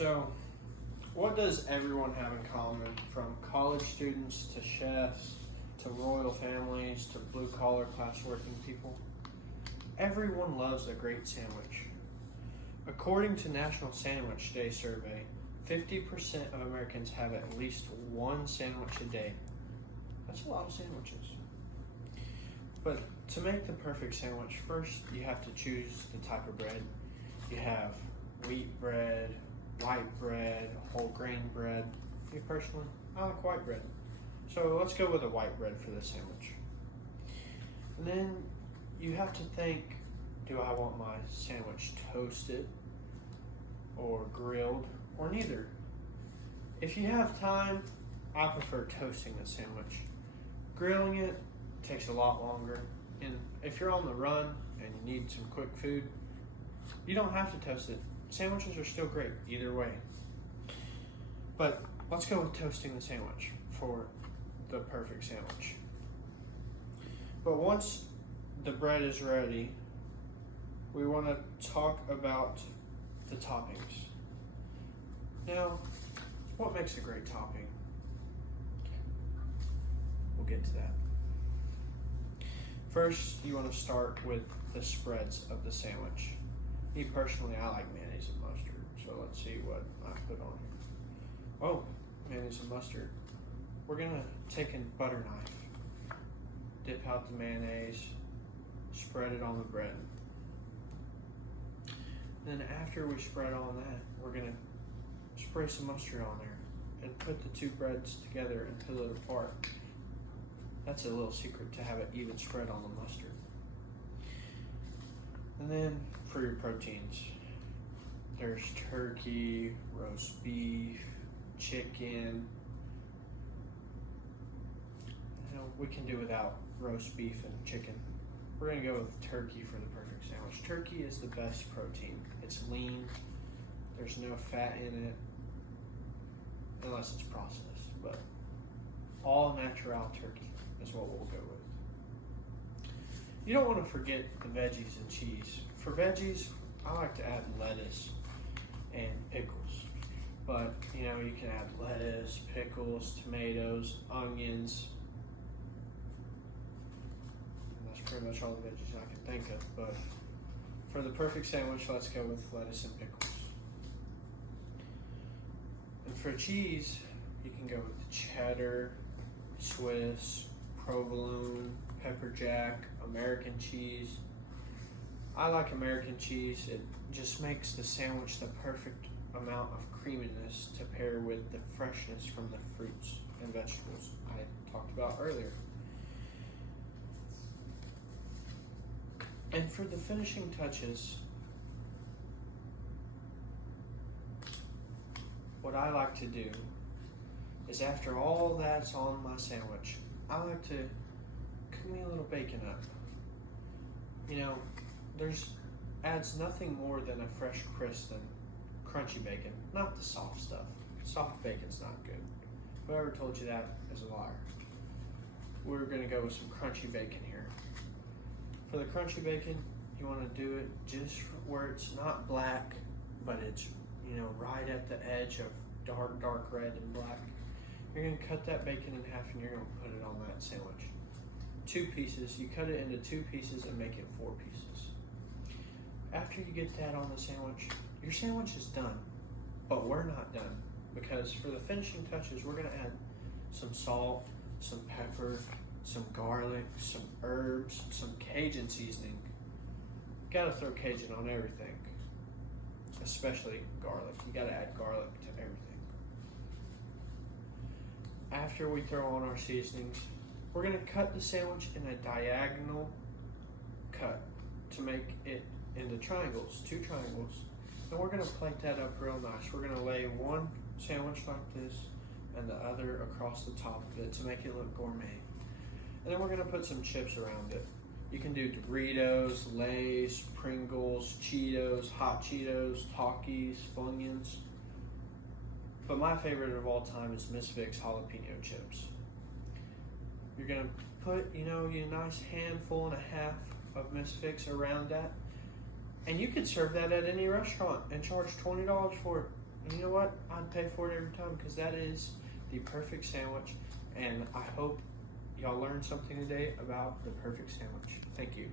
So, what does everyone have in common, from college students to chefs to royal families to blue collar class working people? Everyone loves a great sandwich. According to National Sandwich Day survey, 50% of Americans have at least one sandwich a day. That's a lot of sandwiches. But to make the perfect sandwich, first you have to choose the type of bread. You have wheat bread, white bread, whole grain bread. Me personally, I like white bread. So let's go with a white bread for this sandwich. And then you have to think, do I want my sandwich toasted or grilled or neither? If you have time, I prefer toasting the sandwich. Grilling it takes a lot longer. And if you're on the run and you need some quick food, you don't have to toast it. Sandwiches are still great either way. But let's go with toasting the sandwich for the perfect sandwich. But once the bread is ready, we want to talk about the toppings. Now, what makes a great topping? We'll get to that. First, you want to start with the spreads of the sandwich. Me personally, I like mayonnaise and mustard. So let's see what I put on here. Oh, mayonnaise and mustard. We're gonna take a butter knife, dip out the mayonnaise, spread it on the bread. Then after we spread on that, we're gonna spray some mustard on there and put the two breads together and peel it apart. That's a little secret to have an even spread on the mustard. And then for your proteins, there's turkey, roast beef, chicken. We can do without roast beef and chicken. We're gonna go with turkey for the perfect sandwich. Turkey is the best protein. It's lean, there's no fat in it, unless it's processed, but all natural turkey is what we'll go with. You don't want to forget the veggies and cheese. For veggies, I like to add lettuce and pickles. But you can add lettuce, pickles, tomatoes, onions. And that's pretty much all the veggies I can think of. But for the perfect sandwich, let's go with lettuce and pickles. And for cheese, you can go with cheddar, Swiss, provolone, pepper jack, American cheese. I like American cheese. It just makes the sandwich the perfect amount of creaminess to pair with the freshness from the fruits and vegetables I talked about earlier. And for the finishing touches, what I like to do is, after all that's on my sandwich, I like to cook me a little bacon up. There's adds nothing more than a fresh, crisp and crunchy bacon, not the soft stuff. Soft bacon's not good. Whoever told you that is a liar. We're gonna go with some crunchy bacon here. For the crunchy bacon, you wanna do it just where it's not black, but it's, right at the edge of dark red and black. You're gonna cut that bacon in half and you're gonna put it on that sandwich. 2 pieces, you cut it into 2 pieces and make it 4 pieces. After you get that on the sandwich, your sandwich is done, but we're not done, because for the finishing touches, we're gonna add some salt, some pepper, some garlic, some herbs, some Cajun seasoning. Gotta throw Cajun on everything, especially garlic. You gotta add garlic to everything. After we throw on our seasonings, we're gonna cut the sandwich in a diagonal cut to make it into triangles, 2 triangles. And we're gonna plate that up real nice. We're gonna lay one sandwich like this and the other across the top of it to make it look gourmet. And then we're gonna put some chips around it. You can do Doritos, Lay's, Pringles, Cheetos, Hot Cheetos, Takis, Funyuns. But my favorite of all time is Misfits jalapeno chips. You're gonna put, a nice handful and a half of Misfits around that. And you could serve that at any restaurant and charge $20 for it. And you know what? I'd pay for it every time because that is the perfect sandwich. And I hope y'all learned something today about the perfect sandwich. Thank you.